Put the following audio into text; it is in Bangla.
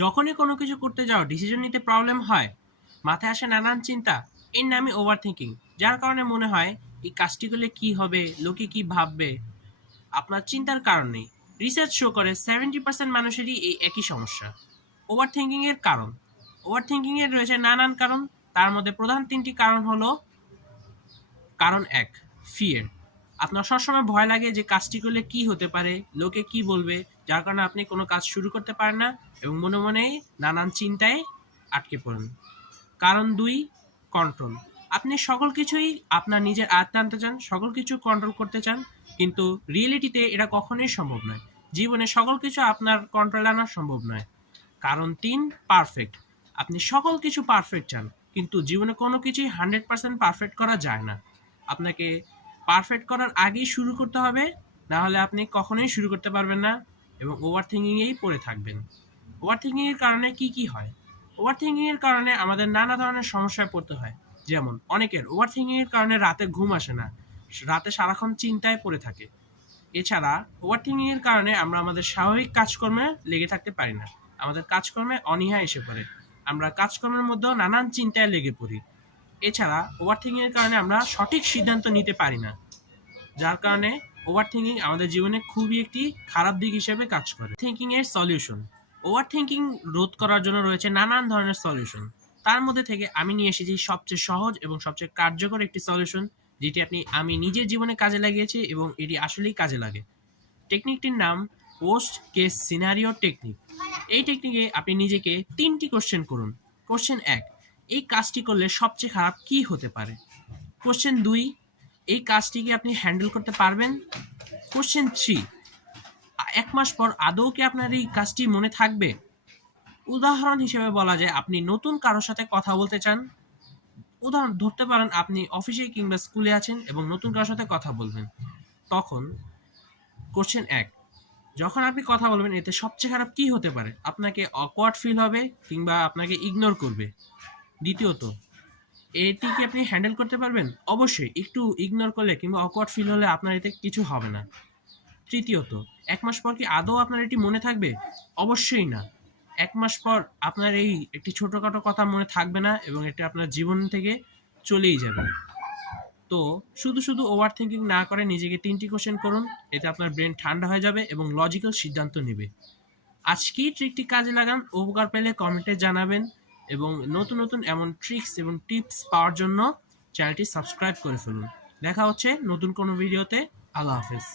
যখনই কোনো কিছু করতে যাও ডিসিশন নিতে প্রবলেম হয়, মাথায় আসে নানান চিন্তা, এর নামই ওভার থিঙ্কিং। যার কারণে মনে হয় এই কাজটি করলে কি হবে, লোকে কি ভাববে। আপনার চিন্তার কারণ নেই। রিসার্চ শো করে 70% মানুষেরই এই একই সমস্যা। ওভার থিঙ্কিং এর কারণ, ওভার থিঙ্কিং এর রয়েছে নানান কারণ। তার মধ্যে প্রধান তিনটি কারণ হলো: কারণ এক, ফিয়ার। আপনার সবসময় ভয় লাগে যে কাজটি করলে কি হতে পারে, লোকে কি বলবে, যার কারণে আপনি কোনো কাজ শুরু করতে পারেন না এবং মনে মনেই নানান চিন্তায় আটকে পড়েন। কারণ দুই, কন্ট্রোল। আপনি সকল কিছুই আপনার নিজের আয়ত্তে আনতে চান, সকল কিছু কন্ট্রোল করতে চান, কিন্তু রিয়েলিটিতে এটা কখনোই সম্ভব নয়। জীবনে সকল কিছু আপনার কন্ট্রোলে আনা সম্ভব নয়। কারণ তিন, পারফেক্ট। আপনি সকল কিছু পারফেক্ট চান, কিন্তু জীবনে কোনো কিছুই 100% পারফেক্ট করা যায় না। আপনাকে পারফেক্ট করার আগেই শুরু করতে হবে, না হলে আপনি কখনোই শুরু করতে পারবেন না এবং ওভার থিঙ্কিংয়েই পড়ে থাকবেন। ওভার থিঙ্কিংয়ের কারণে কি কি হয়? ওভার থিঙ্কিংয়ের কারণে আমাদের নানা ধরনের সমস্যায় পড়তে হয়। যেমন অনেকের ওভার থিঙ্কিংয়ের কারণে রাতে ঘুম আসে না, রাতে সারাক্ষণ চিন্তায় পড়ে থাকে। এছাড়া ওভার থিঙ্কিংয়ের কারণে আমরা আমাদের স্বাভাবিক কাজকর্মে লেগে থাকতে পারি না, আমাদের কাজকর্মে অনীহা এসে পড়ে, আমরা কাজকর্মের মধ্যেও নানান চিন্তায় লেগে পড়ি। এছাড়া ওভার থিঙ্কিংয়ের কারণে আমরা সঠিক সিদ্ধান্ত নিতে পারি না, যার কারণে ওভার থিঙ্কিং আমাদের জীবনে খুবই একটি খারাপ দিক হিসেবে কাজ করে। থিঙ্কিং এর সলিউশন, ওভার থিঙ্কিং রোধ করার জন্য রয়েছে নানান ধরনের সলিউশন। তার মধ্যে থেকে আমি নিয়ে এসেছি সবচেয়ে সহজ এবং সবচেয়ে কার্যকর একটি সলিউশন, যেটি আমি নিজের জীবনে কাজে লাগিয়েছি এবং এটি আসলেই কাজে লাগে। টেকনিকটির নাম পোস্ট কেস সিনারিও টেকনিক। এই টেকনিকে আপনি নিজেকে 3টি কোশ্চেন করুন। কোশ্চেন 1, এই কাজটি করলে সবচেয়ে খারাপ কি হতে পারে। কোশ্চেন 2, এই কাজটি কি আপনি হ্যান্ডেল করতে পারবেন। কোশ্চেন 3, 1 মাস পর আদৌ কি আপনার এই কাজটি মনে থাকবে। উদাহরণ হিসেবে বলা যায়, আপনি নতুন কারোর সাথে কথা বলতে চান। উদাহরণ ধরতে পারেন আপনি অফিসে কিংবা স্কুলে আছেন এবং নতুন কারোর সাথে কথা বলবেন। তখন কোশ্চেন 1, যখন আপনি কথা বলবেন এতে সবচেয়ে খারাপ কি হতে পারে। আপনাকে অকওয়ার্ড ফিল হবে কিংবা আপনাকে ইগনোর করবে। দ্বিতীয়ত, এটি কি আপনি হ্যান্ডেল করতে পারবেন? অবশ্যই, একটু ইগনোর করলে কিংবা অকওয়ার্ড ফিল হলে আপনার এতে কিছু হবে না। তৃতীয়ত, 1 মাস পর কি আদৌ আপনার এটি মনে থাকবে? অবশ্যই না। 1 মাস পর আপনার এই একটি ছোটখাটো কথা মনে থাকবে না এবং এটা আপনার জীবন থেকে চলেই যাবে। তো শুধু ওভার থিঙ্কিং না করে নিজেকে 3টি কোশ্চেন করুন, এতে আপনার ব্রেন ঠান্ডা হয়ে যাবে এবং লজিক্যাল সিদ্ধান্ত নেবে। আজকেই ট্রিকটি কাজে লাগান, উপকার পেলে কমেন্টে জানাবেন এবং নতুন নতুন এমন ট্রিক্স এবং টিপস পাওয়ার জন্য চ্যানেলটি সাবস্ক্রাইব করে ফেলুন। দেখা হচ্ছে নতুন কোনো ভিডিওতে। আল্লাহ হাফেজ।